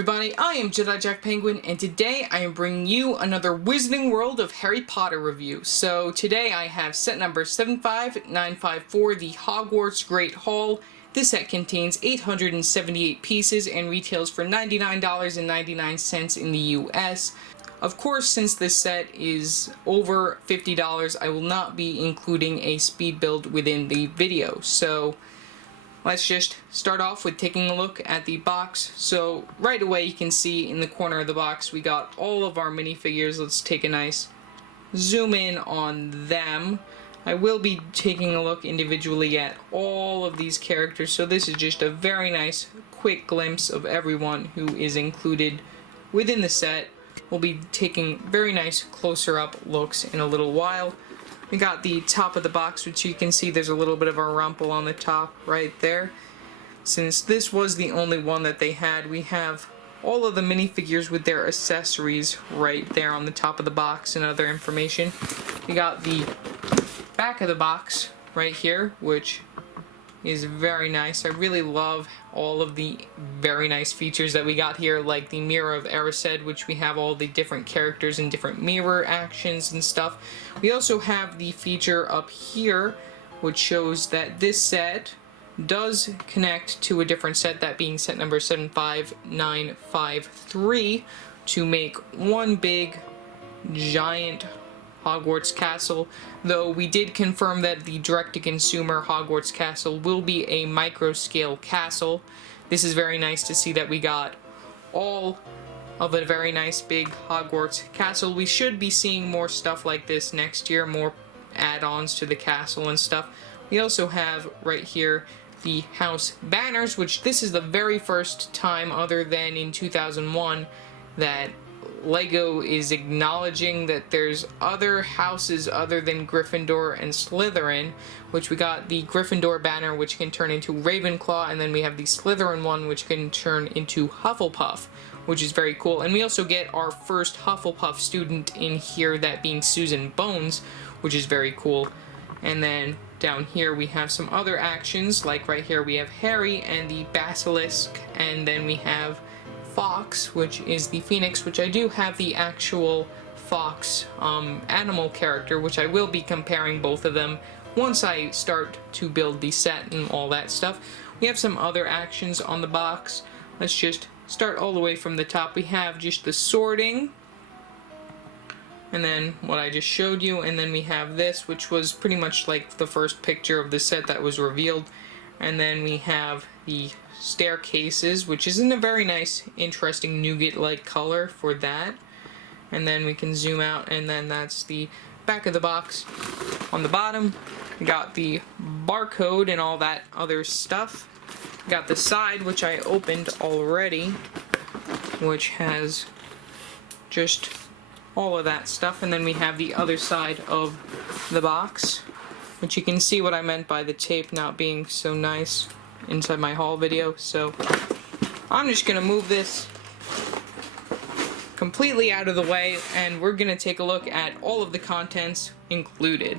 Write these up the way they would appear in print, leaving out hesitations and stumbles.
everybody, I am Jedi Jack Penguin, and today I am bringing you another Wizarding World of Harry Potter review. So today I have set number 75954, the Hogwarts Great Hall. This set contains 878 pieces and retails for $99.99 in the US. Of course, since this set is over $50, I will not be including a speed build within the video. So let's just start off with taking a look at the box. So right away you can see in the corner of the box we got all of our minifigures. Let's take a nice zoom in on them. I will be taking a look individually at all of these characters, so this is just a very nice quick glimpse of everyone who is included within the set. We'll be taking very nice closer up looks in a little while. We got the top of the box, which you can see there's a little bit of a rumple on the top right there. Since this was the only one that they had, we have all of the minifigures with their accessories right there on the top of the box and other information. We got the back of the box right here, which is very nice. I really love all of the very nice features that we got here, like the Mirror of Erised, which we have all the different characters and different mirror actions and stuff. We also have the feature up here, which shows that this set does connect to a different set, that being set number 75953, to make one big giant Hogwarts Castle, though we did confirm that the direct-to-consumer Hogwarts Castle will be a micro-scale castle. This is very nice to see that we got all of a very nice big Hogwarts Castle. We should be seeing more stuff like this next year, more add-ons to the castle and stuff. We also have right here the house banners, which this is the very first time other than in 2001 that LEGO is acknowledging that there's other houses other than Gryffindor and Slytherin, which we got the Gryffindor banner, which can turn into Ravenclaw, and then we have the Slytherin one, which can turn into Hufflepuff, which is very cool. And we also get our first Hufflepuff student in here, that being Susan Bones, which is very cool. And then down here we have some other actions, like right here we have Harry and the Basilisk, and then we have Fox, which is the Phoenix, which I do have the actual Fox animal character, which I will be comparing both of them once I start to build the set and all that stuff. We have some other actions on the box. Let's just start all the way from the top. We have just the sorting, and then what I just showed you, and then we have this, which was pretty much like the first picture of the set that was revealed. And then we have the staircases, which is in a very nice, interesting nougat-like color for that. And then we can zoom out, and then that's the back of the box. On the bottom, we got the barcode and all that other stuff. We got the side, which I opened already, which has just all of that stuff. And then we have the other side of the box, which you can see what I meant by the tape not being so nice inside my haul video. So I'm just gonna move this completely out of the way, and we're gonna take a look at all of the contents included.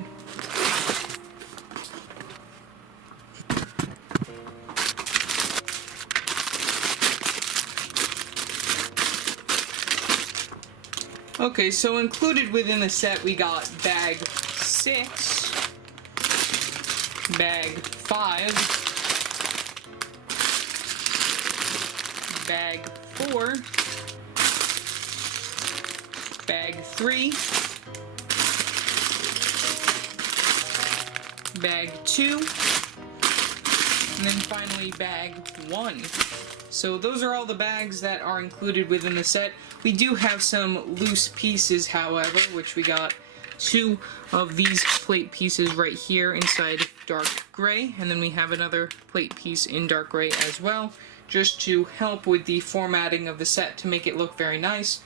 Okay, so included within the set we got bag 6, bag 5, bag 4, bag 3, bag 2, and then finally bag 1. So those are all the bags that are included within the set. We do have some loose pieces, however, which we got 2 of these plate pieces right here inside dark gray, and then we have another plate piece in dark gray as well, just to help with the formatting of the set to make it look very nice.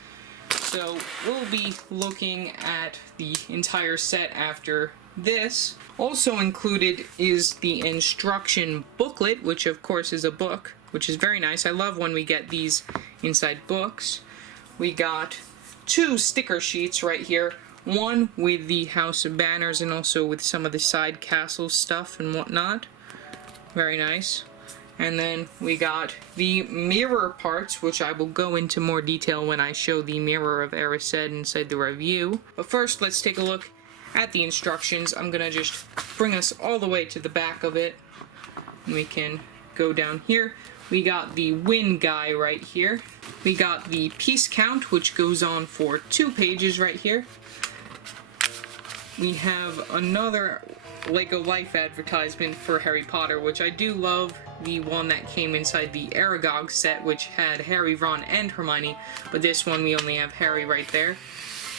So we'll be looking at the entire set after this. Also included is the instruction booklet, which of course is a book, which is very nice. I love when we get these inside books. We got 2 sticker sheets right here, one with the house banners and also with some of the side castle stuff and whatnot. Very nice. And then we got the mirror parts, which I will go into more detail when I show the Mirror of Erised inside the review. But first, let's take a look at the instructions. I'm gonna just bring us all the way to the back of it. And we can go down here. We got the win guy right here. We got the piece count, which goes on for 2 pages right here. We have another Lego Life advertisement for Harry Potter, which I do love. The one that came inside the Aragog set, which had Harry, Ron, and Hermione, but this one we only have Harry right there.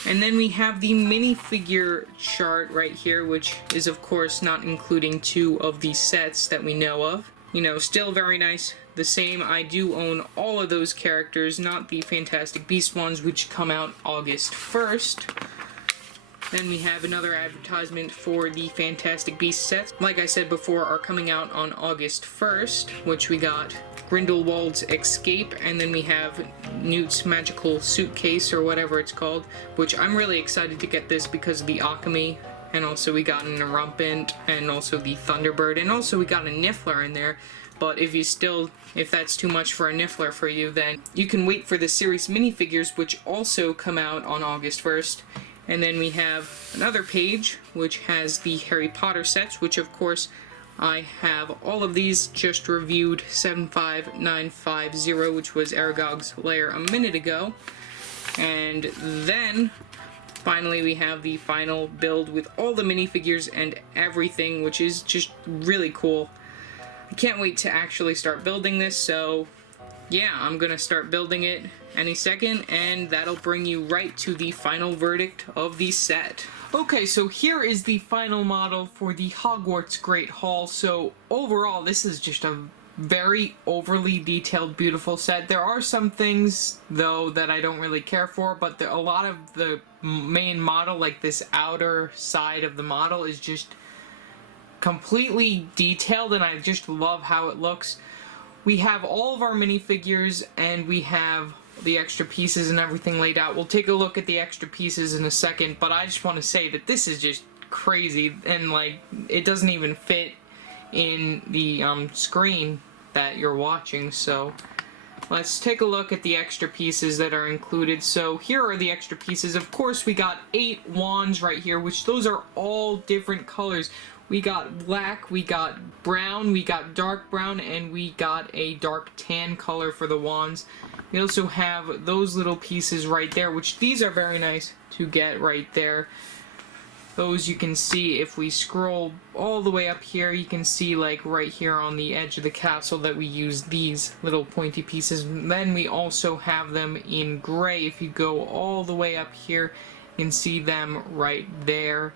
And then we have the minifigure chart right here, which is of course not including 2 of the sets that we know of. You know, still very nice. The same, I do own all of those characters, not the Fantastic Beasts ones, which come out August 1st. Then we have another advertisement for the Fantastic Beasts sets. Like I said before, are coming out on August 1st, which we got Grindelwald's Escape, and then we have Newt's Magical Suitcase, or whatever it's called, which I'm really excited to get this because of the alchemy, and also we got an Erumpent, and also the Thunderbird, and also we got a Niffler in there. But if that's too much for a Niffler for you, then you can wait for the series minifigures, which also come out on August 1st. And then we have another page, which has the Harry Potter sets, which of course I have all of these, just reviewed 75950, which was Aragog's lair a minute ago. And then, finally, we have the final build with all the minifigures and everything, which is just really cool. I can't wait to actually start building this, so yeah, I'm gonna start building it any second, and that'll bring you right to the final verdict of the set. Okay, so here is the final model for the Hogwarts Great Hall. So overall, this is just a very overly detailed, beautiful set. There are some things, though, that I don't really care for, but a lot of the main model, like this outer side of the model, is just completely detailed, and I just love how it looks. We have all of our minifigures, and we have the extra pieces and everything laid out. We'll take a look at the extra pieces in a second, but I just want to say that this is just crazy, and like, it doesn't even fit in the screen that you're watching. So let's take a look at the extra pieces that are included. So here are the extra pieces. Of course, we got 8 wands right here, which those are all different colors. We got black, we got brown, we got dark brown, and we got a dark tan color for the wands. We also have those little pieces right there, which these are very nice to get right there. Those you can see if we scroll all the way up here, you can see like right here on the edge of the castle that we use these little pointy pieces. And then we also have them in gray. If you go all the way up here, you can see them right there.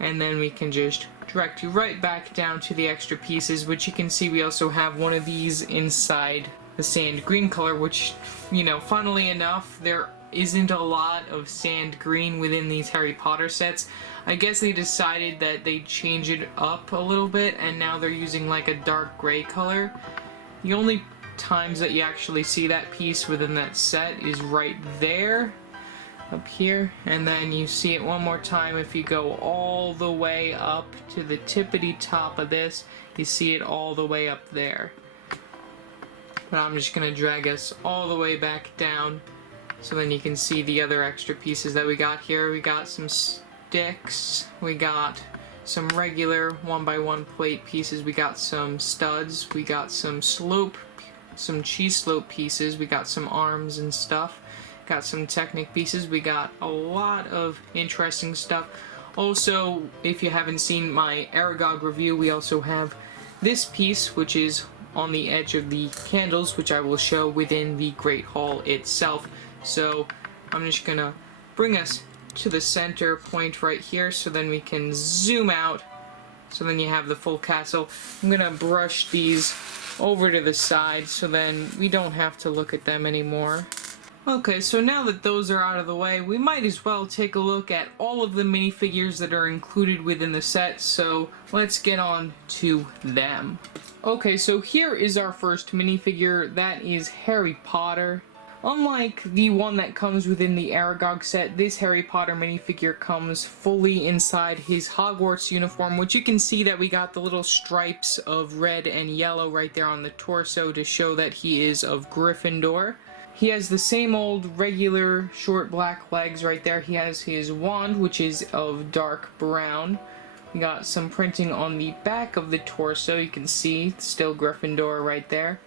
And then we can just direct you right back down to the extra pieces, which you can see we also have one of these inside the sand green color, which, you know, funnily enough, there isn't a lot of sand green within these Harry Potter sets. I guess they decided that they'd change it up a little bit, and now they're using like a dark gray color. The only times that you actually see that piece within that set is right there, up here, and then you see it one more time if you go all the way up to the tippity top of this. You see it all the way up there. But I'm just gonna drag us all the way back down so then you can see the other extra pieces that we got here. We got some sticks, we got some regular 1x1 plate pieces, we got some studs, we got some cheese slope pieces, we got some arms and stuff. Got some Technic pieces. We got a lot of interesting stuff. Also, if you haven't seen my Aragog review, we also have this piece, which is on the edge of the candles, which I will show within the Great Hall itself. So I'm just gonna bring us to the center point right here, so then we can zoom out, so then you have the full castle. I'm gonna brush these over to the side, so then we don't have to look at them anymore. Okay, so now that those are out of the way, we might as well take a look at all of the minifigures that are included within the set, so let's get on to them. Okay, so here is our first minifigure. That is Harry Potter. Unlike the one that comes within the Aragog set, this Harry Potter minifigure comes fully inside his Hogwarts uniform, which you can see that we got the little stripes of red and yellow right there on the torso to show that he is of Gryffindor. He has the same old regular short black legs right there. He has his wand, which is of dark brown. We got some printing on the back of the torso. You can see still Gryffindor right there.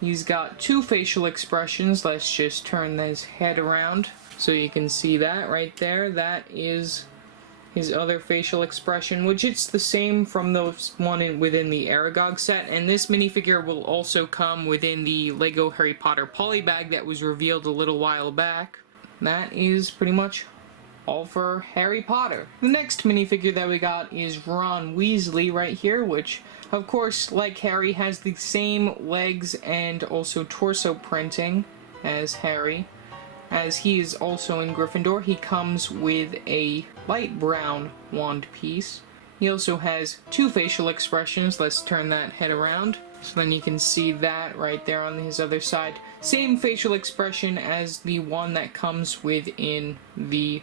He's got two facial expressions. Let's just turn his head around so you can see that right there. That is his other facial expression, which it's the same from the one within the Aragog set. And this minifigure will also come within the Lego Harry Potter polybag that was revealed a little while back. That is pretty much all for Harry Potter. The next minifigure that we got is Ron Weasley right here, which, of course, like Harry, has the same legs and also torso printing as Harry. As he is also in Gryffindor, he comes with a light brown wand piece. He also has two facial expressions. Let's turn that head around so then you can see that right there on his other side. Same facial expression as the one that comes within the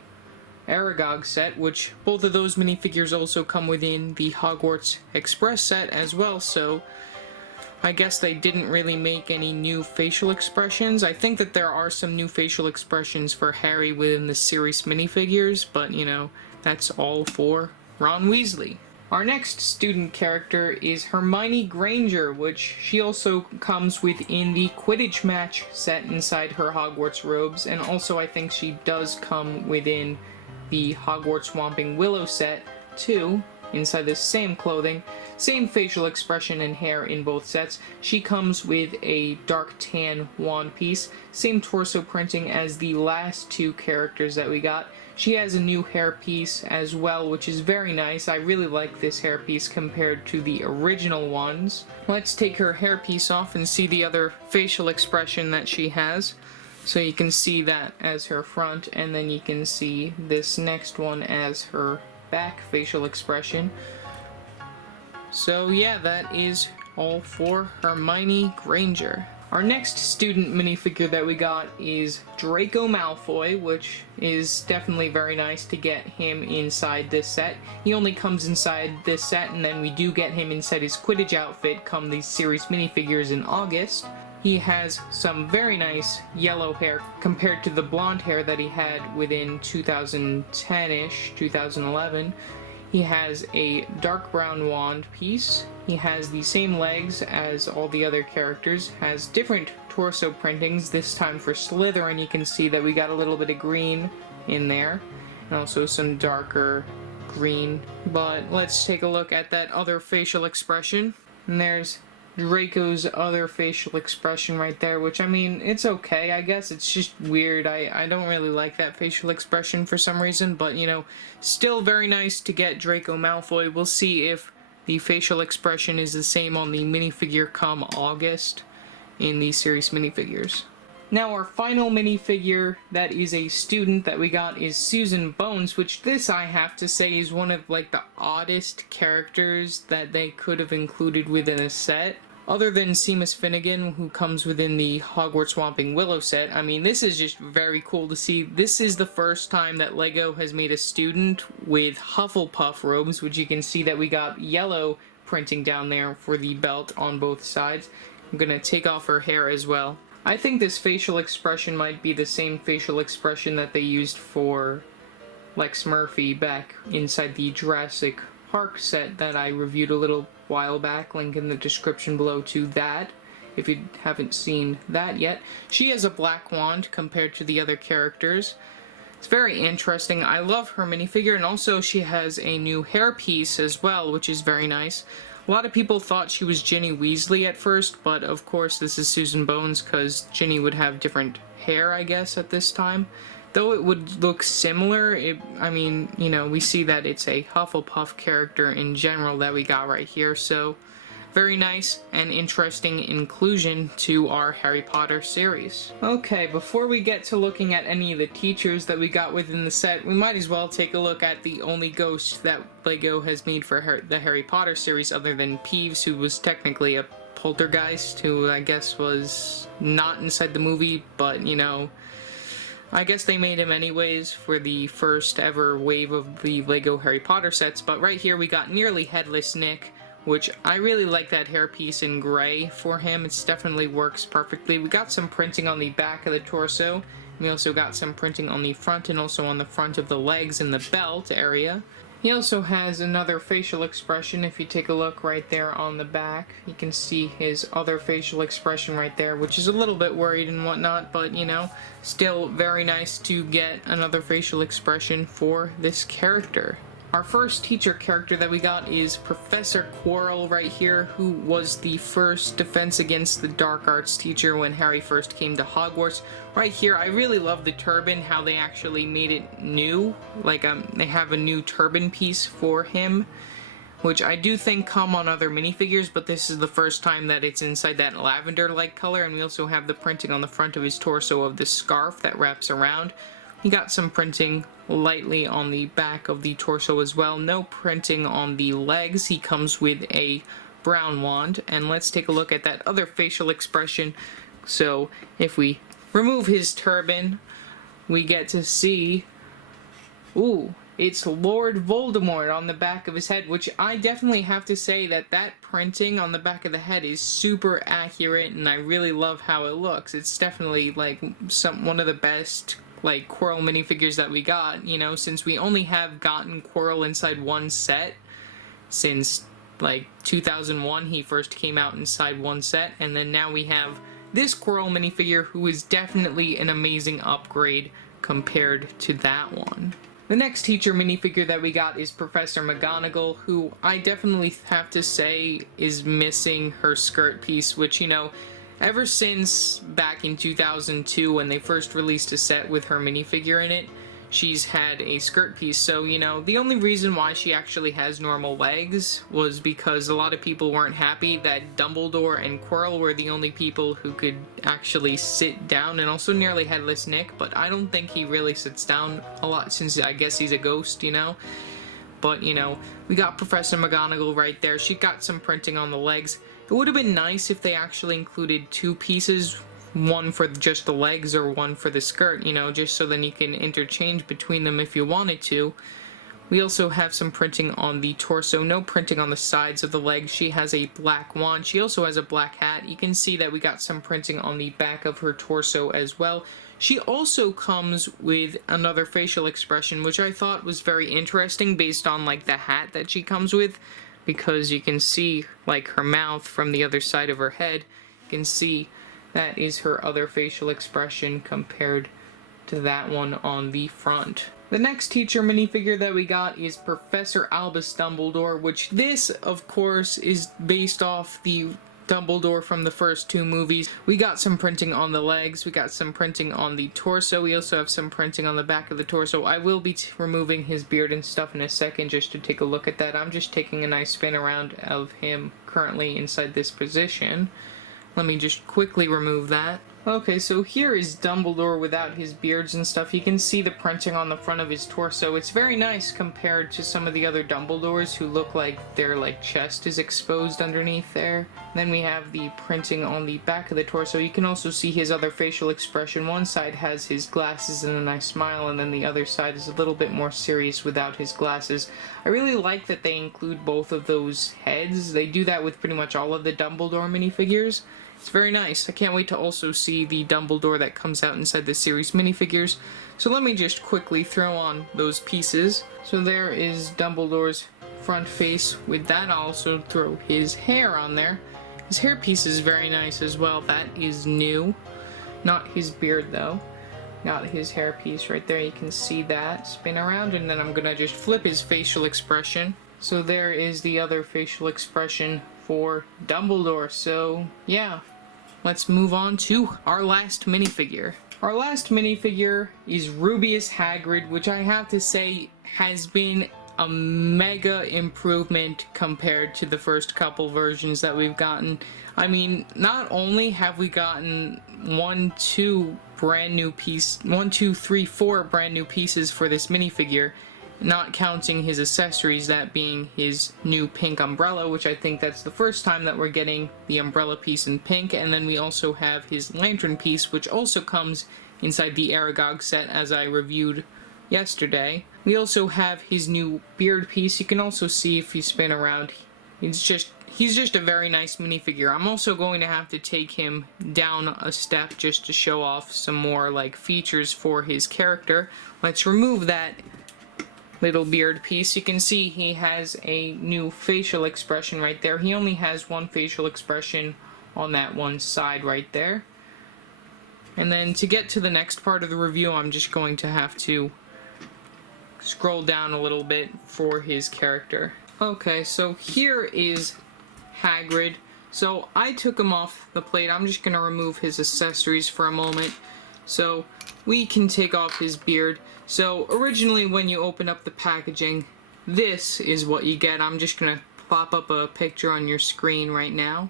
Aragog set, which both of those minifigures also come within the Hogwarts Express set as well, so I guess they didn't really make any new facial expressions. I think that there are some new facial expressions for Harry within the series minifigures, but you know, that's all for Ron Weasley. Our next student character is Hermione Granger, which she also comes within the Quidditch match set inside her Hogwarts robes, and also I think she does come within the Hogwarts Whomping Willow set too, inside the same clothing, same facial expression and hair in both sets. She comes with a dark tan wand piece, same torso printing as the last two characters that we got. She has a new hairpiece as well, which is very nice. I really like this hairpiece compared to the original ones. Let's take her hairpiece off and see the other facial expression that she has. So you can see that as her front, and then you can see this next one as her back facial expression. So yeah, that is all for Hermione Granger. Our next student minifigure that we got is Draco Malfoy, which is definitely very nice to get him inside this set. He only comes inside this set, and then we do get him inside his Quidditch outfit come these series minifigures in August. He has some very nice yellow hair compared to the blonde hair that he had within 2010-ish, 2011. He has a dark brown wand piece. He has the same legs as all the other characters, has different torso printings, this time for Slytherin. You can see that we got a little bit of green in there, and also some darker green. But let's take a look at that other facial expression. And there's Draco's other facial expression right there, which, I mean, it's okay, I guess. It's just weird. I don't really like that facial expression for some reason, but, you know, still very nice to get Draco Malfoy. We'll see if the facial expression is the same on the minifigure come August in the series minifigures. Now our final minifigure that is a student that we got is Susan Bones, which this I have to say is one of like the oddest characters that they could have included within a set. Other than Seamus Finnegan, who comes within the Hogwarts Whomping Willow set, I mean, this is just very cool to see. This is the first time that LEGO has made a student with Hufflepuff robes, which you can see that we got yellow printing down there for the belt on both sides. I'm gonna take off her hair as well. I think this facial expression might be the same facial expression that they used for Lex Murphy back inside the Jurassic Park set that I reviewed a little while back. Link in the description below to that if you haven't seen that yet. She has a black wand compared to the other characters. It's very interesting. I love her minifigure, and also she has a new hairpiece as well, which is very nice. A lot of people thought she was Ginny Weasley at first, but of course this is Susan Bones because Ginny would have different hair, I guess, at this time. Though it would look similar, I mean, you know, we see that it's a Hufflepuff character in general that we got right here, so very nice and interesting inclusion to our Harry Potter series. Okay, before we get to looking at any of the teachers that we got within the set, we might as well take a look at the only ghost that LEGO has made for the Harry Potter series other than Peeves, who was technically a Poltergeist, who I guess was not inside the movie, but you know, I guess they made him anyways for the first ever wave of the Lego Harry Potter sets. But right here we got nearly headless Nick, which I really like that hairpiece in gray for him. It definitely works perfectly. We got some printing on the back of the torso. We also got some printing on the front and also on the front of the legs and the belt area. He also has another facial expression. If you take a look right there on the back, you can see his other facial expression right there, which is a little bit worried and whatnot, but you know, still very nice to get another facial expression for this character. Our first teacher character that we got is Professor Quirrell right here, who was the first Defense Against the Dark Arts teacher when Harry first came to Hogwarts. Right here, I really love the turban, how they actually made it new. Like, they have a new turban piece for him, which I do think come on other minifigures, but this is the first time that it's inside that lavender-like color, and we also have the printing on the front of his torso of the scarf that wraps around. He got some printing lightly on the back of the torso as well. No printing on the legs. He comes with a brown wand. And let's take a look at that other facial expression. So if we remove his turban, we get to see, ooh, it's Lord Voldemort on the back of his head, which I definitely have to say that that printing on the back of the head is super accurate, and I really love how it looks. It's definitely like one of the best like Quirrell minifigures that we got, you know, since we only have gotten Quirrell inside one set since like 2001. He first came out inside one set, and then now we have this Quirrell minifigure, who is definitely an amazing upgrade compared to that one. The next teacher minifigure that we got is Professor McGonagall, who I definitely have to say is missing her skirt piece, which, you know, ever since back in 2002 when they first released a set with her minifigure in it, she's had a skirt piece. So, you know, the only reason why she actually has normal legs was because a lot of people weren't happy that Dumbledore and Quirrell were the only people who could actually sit down, and also nearly headless Nick, but I don't think he really sits down a lot since I guess he's a ghost, you know? But, you know, we got Professor McGonagall right there. She got some printing on the legs. It would have been nice if they actually included two pieces, one for just the legs or one for the skirt, you know, just so then you can interchange between them if you wanted to. We also have some printing on the torso, no printing on the sides of the legs. She has a black wand. She also has a black hat. You can see that we got some printing on the back of her torso as well. She also comes with another facial expression, which I thought was very interesting based on like the hat that she comes with, because you can see like her mouth from the other side of her head. You can see that is her other facial expression compared to that one on the front. The next teacher minifigure that we got is Professor Albus Dumbledore, which this, of course, is based off the Dumbledore from the first two movies. We got some printing on the legs, we got some printing on the torso, we also have some printing on the back of the torso. I will be removing his beard and stuff in a second just to take a look at that. I'm just taking a nice spin around of him currently inside this position. Let me just quickly remove that. Okay, so here is Dumbledore without his beards and stuff. You can see the printing on the front of his torso. It's very nice compared to some of the other Dumbledores who look like their like chest is exposed underneath there. Then we have the printing on the back of the torso. You can also see his other facial expression. One side has his glasses and a nice smile, and then the other side is a little bit more serious without his glasses. I really like that they include both of those heads. They do that with pretty much all of the Dumbledore minifigures. It's very nice. I can't wait to also see the Dumbledore that comes out inside the series minifigures. So let me just quickly throw on those pieces. So there is Dumbledore's front face. With that, I'll also throw his hair on there. His hairpiece is very nice as well. That is new. Not his beard though. Got his hairpiece right there. You can see that. Spin around, and then I'm gonna just flip his facial expression. So there is the other facial expression for Dumbledore. So yeah, let's move on to our last minifigure. Our last minifigure is Rubeus Hagrid, which I have to say has been a mega improvement compared to the first couple versions that we've gotten. I mean, not only have we gotten 4 brand new pieces for this minifigure, not counting his accessories, that being his new pink umbrella, which I think that's the first time that we're getting the umbrella piece in pink, and then we also have his lantern piece, which also comes inside the Aragog set, as I reviewed yesterday. We also have his new beard piece. You can also see if you spin around, he's just a very nice minifigure. I'm also going to have to take him down a step just to show off some more like features for his character. Let's remove that little beard piece. You can see he has a new facial expression right there. He only has one facial expression on that one side right there. And then to get to the next part of the review, I'm just going to have to scroll down a little bit for his character. Okay, so here is Hagrid. So I took him off the plate. I'm just going to remove his accessories for a moment. So we can take off his beard. So originally when you open up the packaging, this is what you get. I'm just going to pop up a picture on your screen right now.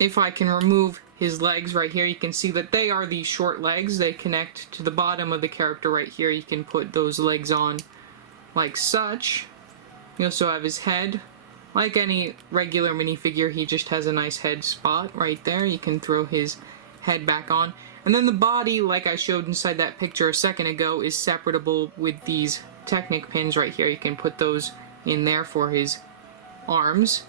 If I can remove his legs right here, you can see that they are the short legs. They connect to the bottom of the character right here. You can put those legs on like such. You also have his head. Like any regular minifigure, he just has a nice head spot right there. You can throw his head back on. And then the body, like I showed inside that picture a second ago, is separable with these Technic pins right here. You can put those in there for his arms.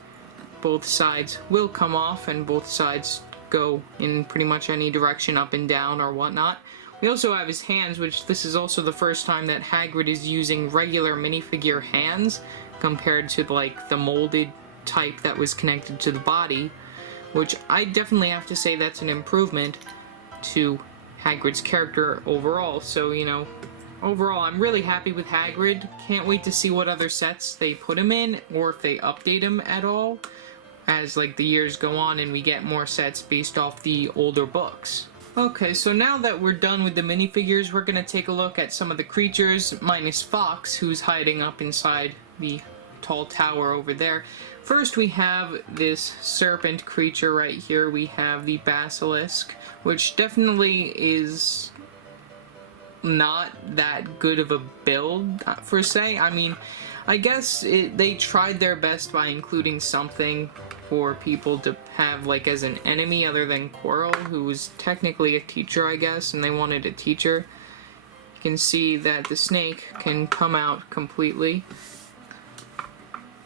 Both sides will come off, and both sides go in pretty much any direction, up and down or whatnot. We also have his hands, which this is also the first time that Hagrid is using regular minifigure hands compared to like the molded type that was connected to the body, which I definitely have to say that's an improvement to Hagrid's character overall. So, you know, overall I'm really happy with Hagrid. Can't wait to see what other sets they put him in, or if they update him at all as like the years go on and we get more sets based off the older books. Okay, so now that we're done with the minifigures, we're gonna take a look at some of the creatures, minus Fox, who's hiding up inside the tall tower over there. First we have this serpent creature right here. We have the basilisk, which definitely is not that good of a build per se. I mean, I guess they tried their best by including something for people to have like as an enemy other than Quirrell, who was technically a teacher, I guess, and they wanted a teacher. You can see that the snake can come out completely.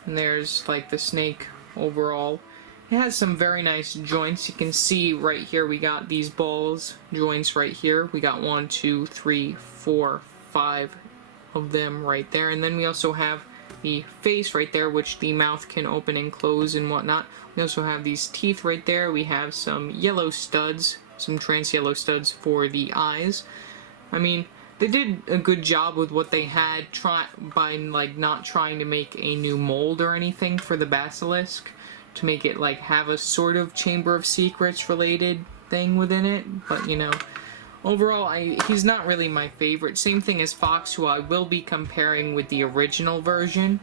And there's like the snake overall. It has some very nice joints. You can see right here we got these balls joints right here. We got 1, 2, 3, 4, 5 of them right there. And then we also have the face right there, which the mouth can open and close and whatnot. We also have these teeth right there. We have some yellow studs, some trans yellow studs for the eyes. I mean, they did a good job with what they had by like not trying to make a new mold or anything for the basilisk to make it like have a sort of Chamber of Secrets related thing within it. But you know, overall he's not really my favorite. Same thing as Fox, who I will be comparing with the original version.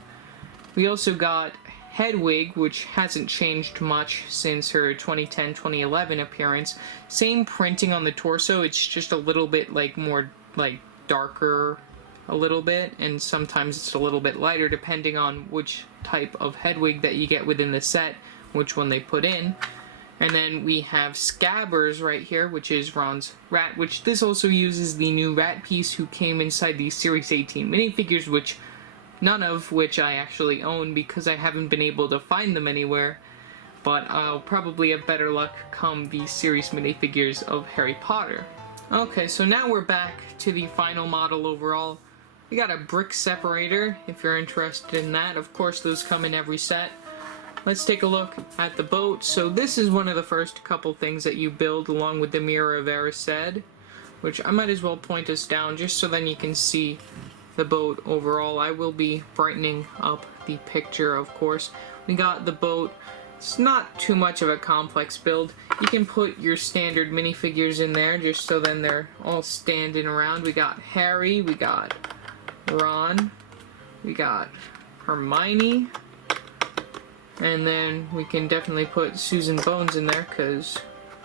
We also got Hedwig, which hasn't changed much since her 2010-2011 appearance. Same printing on the torso, it's just a little bit like more like darker a little bit, and sometimes it's a little bit lighter depending on which type of Hedwig that you get within the set, which one they put in. And then we have Scabbers right here, which is Ron's rat, which this also uses the new rat piece who came inside the Series 18 minifigures, which none of which I actually own because I haven't been able to find them anywhere. But I'll probably have better luck come the series minifigures of Harry Potter. Okay, so now we're back to the final model overall. We got a brick separator, if you're interested in that. Of course, those come in every set. Let's take a look at the boat. So this is one of the first couple things that you build along with the Mirror of Erised, which I might as well point us down just so then you can see the boat overall. I will be brightening up the picture, of course. We got the boat. It's not too much of a complex build. You can put your standard minifigures in there just so then they're all standing around. We got Harry, we got Ron, we got Hermione, and then we can definitely put Susan Bones in there because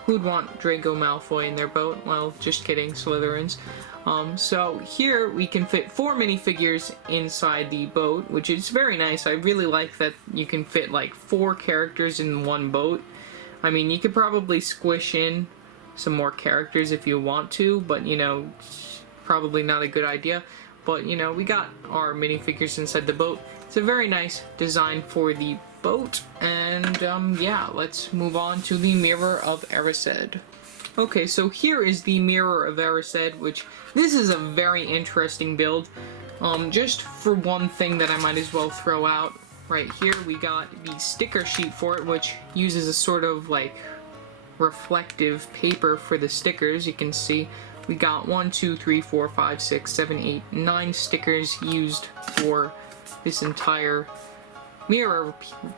Who'd want Draco Malfoy in their boat? Well, just kidding, Slytherins. So here we can fit 4 minifigures inside the boat, which is very nice. I really like that you can fit like 4 characters in one boat. I mean, you could probably squish in some more characters if you want to, but you know, probably not a good idea. But you know, we got our minifigures inside the boat. It's a very nice design for the boat, and yeah, let's move on to the Mirror of Erised. Okay, so here is the Mirror of Erised, which this is a very interesting build. Just for one thing that I might as well throw out, right here we got the sticker sheet for it, which uses a sort of like reflective paper for the stickers. You can see we got 1, 2, 3, 4, 5, 6, 7, 8, 9 stickers used for this entire mirror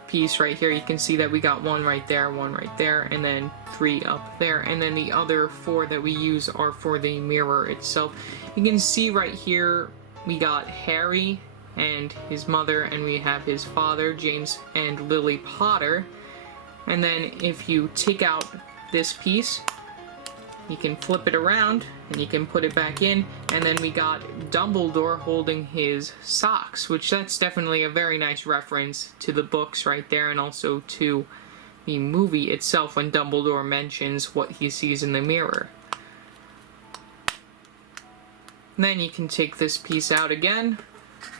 piece right here. You can see that we got 1 right there, 1 right there, and then 3 up there, and then the other 4 that we use are for the mirror itself. You can see right here we got Harry and his mother, and we have his father, James and Lily Potter. And then if you take out this piece, you can flip it around and you can put it back in, and then we got Dumbledore holding his socks, which that's definitely a very nice reference to the books right there, and also to the movie itself when Dumbledore mentions what he sees in the mirror. And then you can take this piece out again,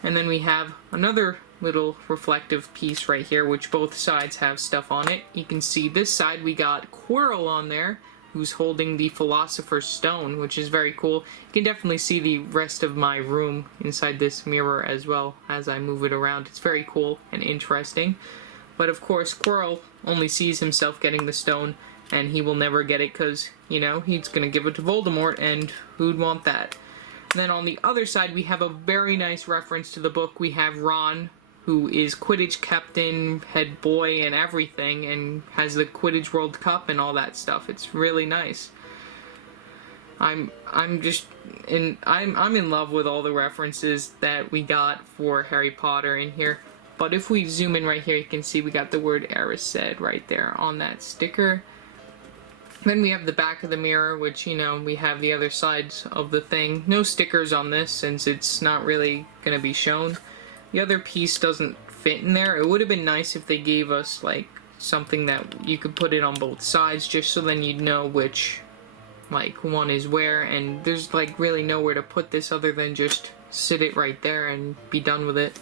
and then we have another little reflective piece right here, which both sides have stuff on it. You can see this side we got Quirrell on there, who's holding the Philosopher's Stone, which is very cool. You can definitely see the rest of my room inside this mirror as well as I move it around. It's very cool and interesting. But of course, Quirrell only sees himself getting the stone, and he will never get it because, you know, he's gonna give it to Voldemort, and who'd want that? And then on the other side, we have a very nice reference to the book. We have Ron, who is Quidditch captain, head boy, and everything, and has the Quidditch World Cup and all that stuff. It's really nice. I'm in love with all the references that we got for Harry Potter in here. But if we zoom in right here, you can see we got the word Erised right there on that sticker. Then we have the back of the mirror, which, you know, we have the other sides of the thing. No stickers on this since it's not really gonna be shown. The other piece doesn't fit in there. It would have been nice if they gave us like something that you could put it on both sides, just so then you'd know which like one is where, and there's like really nowhere to put this other than just sit it right there and be done with it.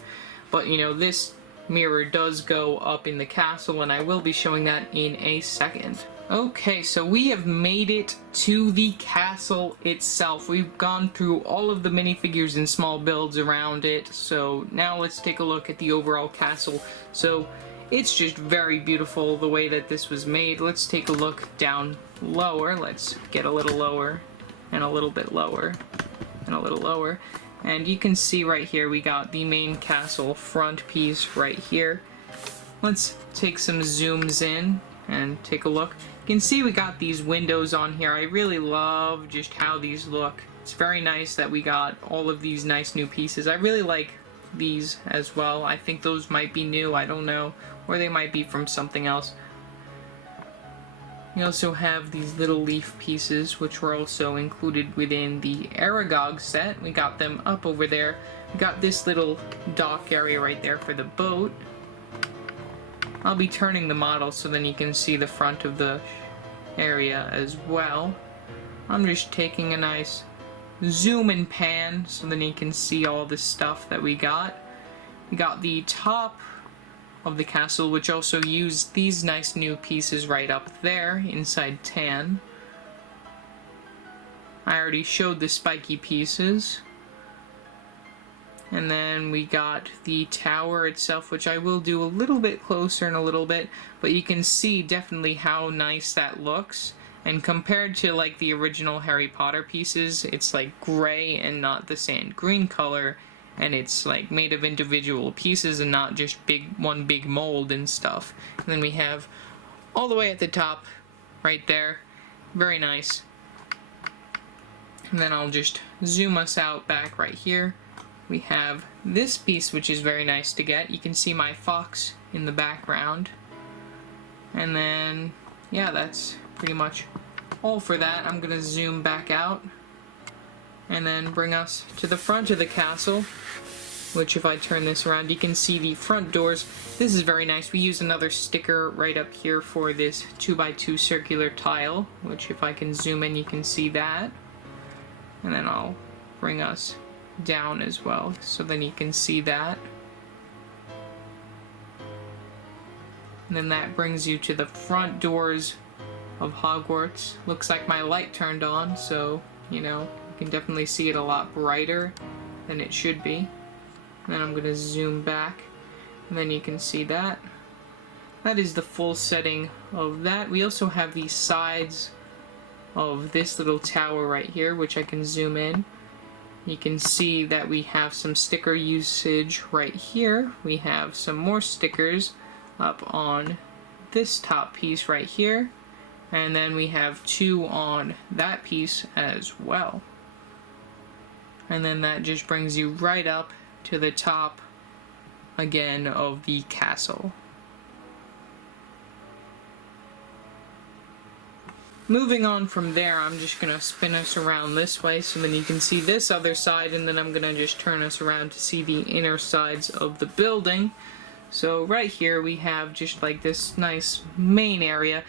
But you know, this mirror does go up in the castle, and I will be showing that in a second. Okay, so we have made it to the castle itself. We've gone through all of the minifigures and small builds around it, so now let's take a look at the overall castle. So it's just very beautiful the way that this was made. Let's take a look down lower. Let's get a little lower, and a little bit lower, and a little lower. And you can see right here we got the main castle front piece right here. Let's take some zooms in and take a look. You can see we got these windows on here. I really love just how these look. It's very nice that we got all of these nice new pieces. I really like these as well. I think those might be new, I don't know, or they might be from something else. We also have these little leaf pieces, which were also included within the Aragog set. We got them up over there. We got this little dock area right there for the boat. I'll be turning the model so then you can see the front of the area as well. I'm just taking a nice zoom and pan so then you can see all the stuff that we got. We got the top of the castle, which also used these nice new pieces right up there inside tan. I already showed the spiky pieces. And then we got the tower itself, which I will do a little bit closer in a little bit, but you can see definitely how nice that looks. And compared to like the original Harry Potter pieces, it's like gray and not the sand green color, and it's like made of individual pieces and not just one big mold and stuff. And then we have all the way at the top right there. Very nice. And then I'll just zoom us out back right here. We have this piece, which is very nice to get. You can see my fox in the background. And then, yeah, that's pretty much all for that, I'm gonna zoom back out and then bring us to the front of the castle, which if I turn this around, you can see the front doors. This is very nice. We use another sticker right up here for this 2x2 circular tile, which if I can zoom in, you can see that. And then I'll bring us down as well, so then you can see that. And then that brings you to the front doors of Hogwarts. Looks like my light turned on, so, you know, you can definitely see it a lot brighter than it should be. And then I'm going to zoom back, and then you can see that. That is the full setting of that. We also have the sides of this little tower right here, which I can zoom in. You can see that we have some sticker usage right here. We have some more stickers up on this top piece right here. And then we have 2 on that piece as well. And then that just brings you right up to the top again of the castle. Moving on from there, I'm just going to spin us around this way so then you can see this other side, and then I'm going to just turn us around to see the inner sides of the building. So right here we have just like this nice main area.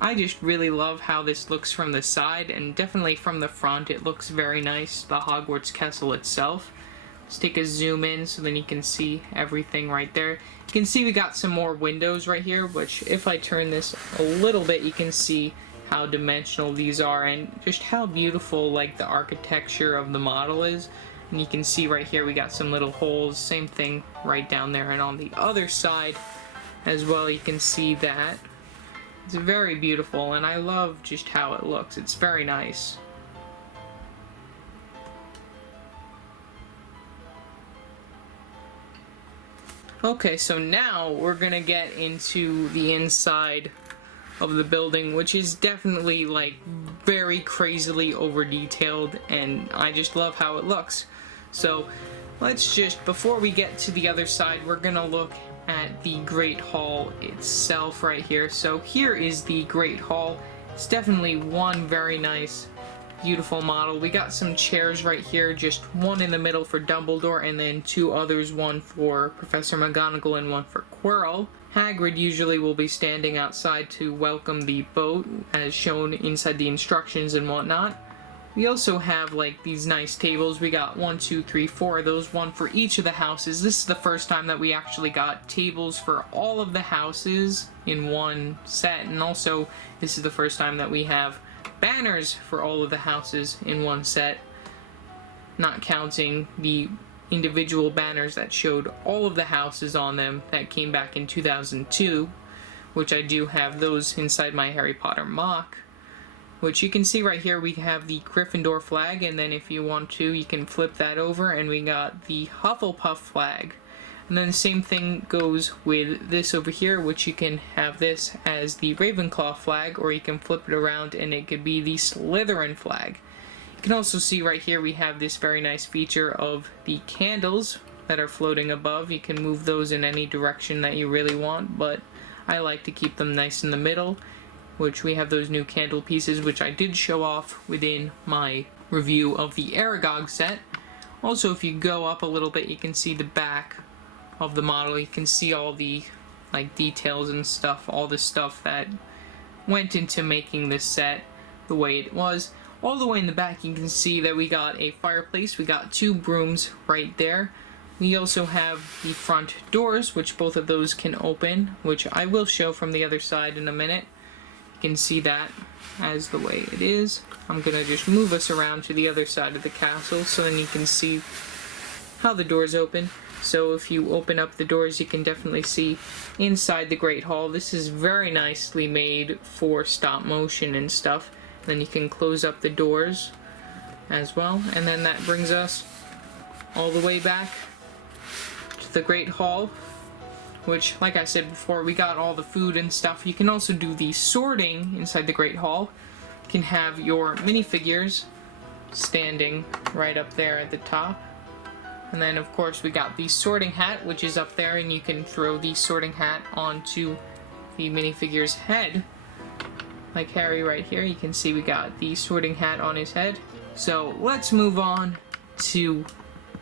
I just really love how this looks from the side, and definitely from the front it looks very nice, the Hogwarts Castle itself. Let's take a zoom in so then you can see everything right there. You can see we got some more windows right here, which if I turn this a little bit, you can see how dimensional these are and just how beautiful like the architecture of the model is. And you can see right here we got some little holes, same thing right down there, and on the other side as well you can see that. It's very beautiful, and I love just how it looks. It's very nice. Okay, so now we're gonna get into the inside of the building, which is definitely like very crazily over detailed, and I just love how it looks. So let's just, before we get to the other side, we're gonna look at the Great Hall itself right here. So here is the Great Hall. It's definitely one very nice, beautiful model. We got some chairs right here, just one in the middle for Dumbledore, and then 2 others, one for Professor McGonagall and one for Quirrell. Hagrid usually will be standing outside to welcome the boat, as shown inside the instructions and whatnot. We also have like these nice tables. We got 1, 2, 3, 4 of those, one for each of the houses. This is the first time that we actually got tables for all of the houses in one set, and also this is the first time that we have banners for all of the houses in one set, not counting the individual banners that showed all of the houses on them that came back in 2002, which I do have those inside my Harry Potter mock. Which you can see right here, we have the Gryffindor flag, and then if you want to, you can flip that over, and we got the Hufflepuff flag. And then the same thing goes with this over here, which you can have this as the Ravenclaw flag, or you can flip it around and it could be the Slytherin flag. You can also see right here we have this very nice feature of the candles that are floating above. You can move those in any direction that you really want, but I like to keep them nice in the middle, which we have those new candle pieces, which I did show off within my review of the Aragog set. Also, if you go up a little bit, you can see the back of the model. You can see all the like details and stuff, all the stuff that went into making this set the way it was. All the way in the back, you can see that we got a fireplace. We got 2 brooms right there. We also have the front doors, which both of those can open, which I will show from the other side in a minute. You can see that as the way it is. I'm gonna just move us around to the other side of the castle so then you can see how the doors open. So if you open up the doors, you can definitely see inside the Great Hall. This is very nicely made for stop motion and stuff. Then you can close up the doors as well, and then that brings us all the way back to the Great Hall, which, like I said before, we got all the food and stuff. You can also do the sorting inside the Great Hall. You can have your minifigures standing right up there at the top. And then, of course, we got the sorting hat, which is up there, and you can throw the sorting hat onto the minifigure's head. like Harry right here. You can see we got the sorting hat on his head. So let's move on to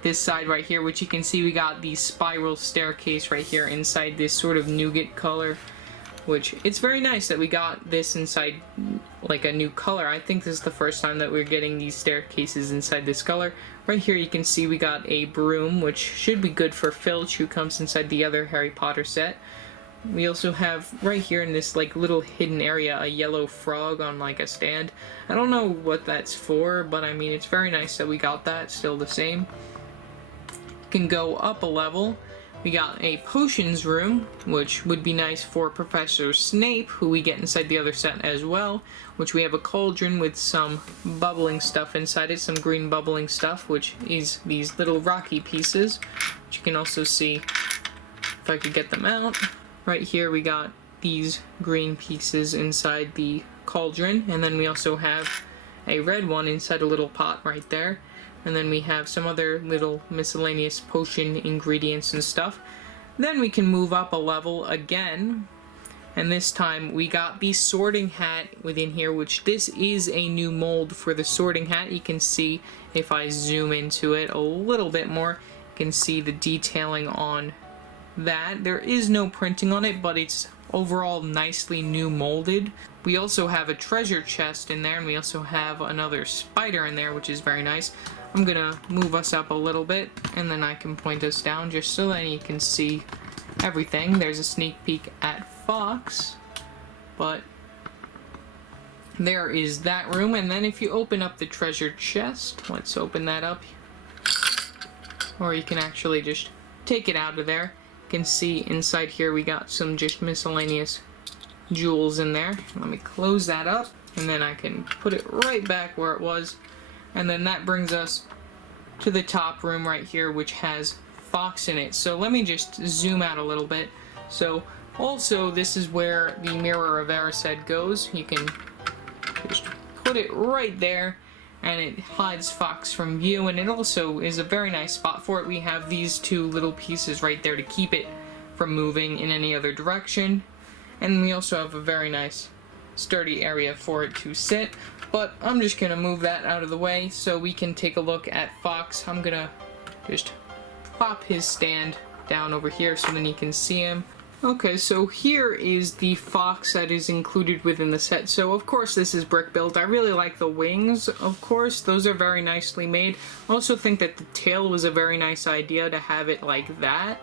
this side right here, which you can see we got the spiral staircase right here inside this sort of nougat color, which it's very nice that we got this inside like a new color. I think this is the first time that we're getting these staircases inside this color. Right here you can see we got a broom, which should be good for Filch, who comes inside the other Harry Potter set. We also have right here in this like little hidden area a yellow frog on like a stand. I don't know what that's for, but I mean it's very nice that we got that, still the same. Can go up a level. We got a potions room, which would be nice for Professor Snape, who we get inside the other set as well, which we have a cauldron with some bubbling stuff inside it, some green bubbling stuff, which is these little rocky pieces, which you can also see if I could get them out. Right here we got these green pieces inside the cauldron, and then we also have a red one inside a little pot right there. And then we have some other little miscellaneous potion ingredients and stuff. Then we can move up a level again. And this time we got the sorting hat within here, which this is a new mold for the sorting hat. You can see if I zoom into it a little bit more, you can see the detailing on that. There is no printing on it, but it's overall nicely new molded. We also have a treasure chest in there, and we also have another spider in there, which is very nice. I'm gonna move us up a little bit, and then I can point us down just so that you can see everything. There's a sneak peek at Fox, but there is that room. And then if you open up the treasure chest, let's open that up, or you can actually just take it out of there. You can see inside here we got some just miscellaneous jewels in there. Let me close that up, and then I can put it right back where it was. And then that brings us to the top room right here, which has Fox in it. So let me just zoom out a little bit. So also this is where the Mirror of Erised goes. You can just put it right there, and it hides Fox from view, and it also is a very nice spot for it. We have these two little pieces right there to keep it from moving in any other direction. And we also have a very nice sturdy area for it to sit. But I'm just gonna move that out of the way so we can take a look at Fox. I'm gonna just pop his stand down over here so then you can see him. Okay, so here is the Fox that is included within the set. So of course this is brick built. I really like the wings, of course. Those are very nicely made. I also think that the tail was a very nice idea to have it like that.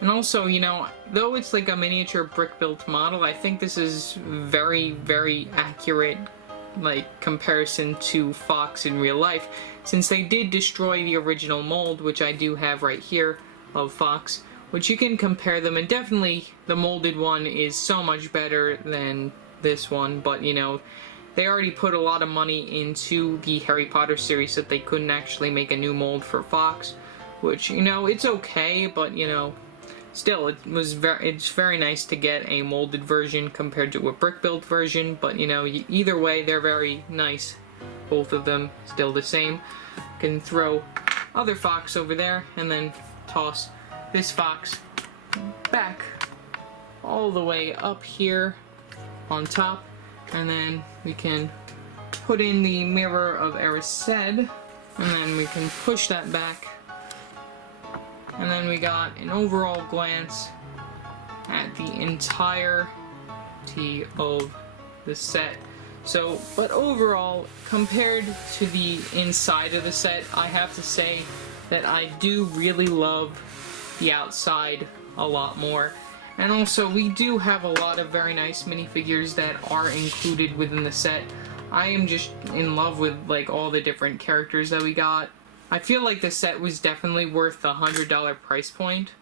And also, you know, though it's like a miniature brick built model, I think this is very, very accurate like comparison to Fox in real life, since they did destroy the original mold, which I do have right here of Fox, which you can compare them, and definitely the molded one is so much better than this one. But you know, they already put a lot of money into the Harry Potter series that they couldn't actually make a new mold for Fox, which, you know, it's okay, but you know, still, it's very nice to get a molded version compared to a brick-built version, but you know, either way, they're very nice. Both of them still the same. Can throw other Fox over there, and then toss this Fox back all the way up here on top, and then we can put in the Mirror of Erised, and then we can push that back. And then we got an overall glance at the entirety of the set. So, but overall, compared to the inside of the set, I have to say that I do really love the outside a lot more. And also, we do have a lot of very nice minifigures that are included within the set. I am just in love with like all the different characters that we got. I feel like the set was definitely worth the $100 price point,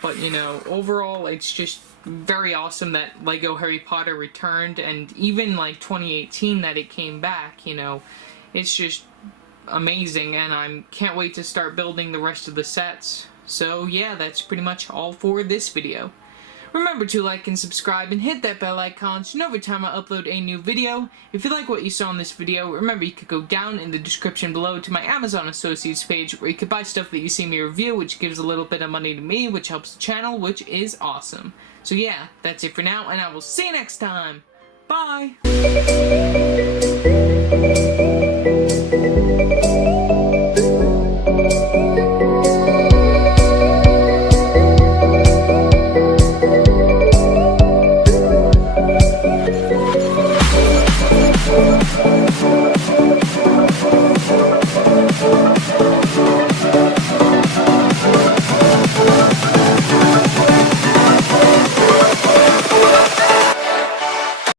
but you know, overall it's just very awesome that Lego Harry Potter returned, and even like 2018 that it came back, you know, it's just amazing, and I can't wait to start building the rest of the sets. So yeah, that's pretty much all for this video. Remember to like and subscribe and hit that bell icon so you know every time I upload a new video. If you like what you saw in this video, remember you could go down in the description below to my Amazon Associates page where you could buy stuff that you see me review, which gives a little bit of money to me, which helps the channel, which is awesome. So yeah, that's it for now, and I will see you next time. Bye!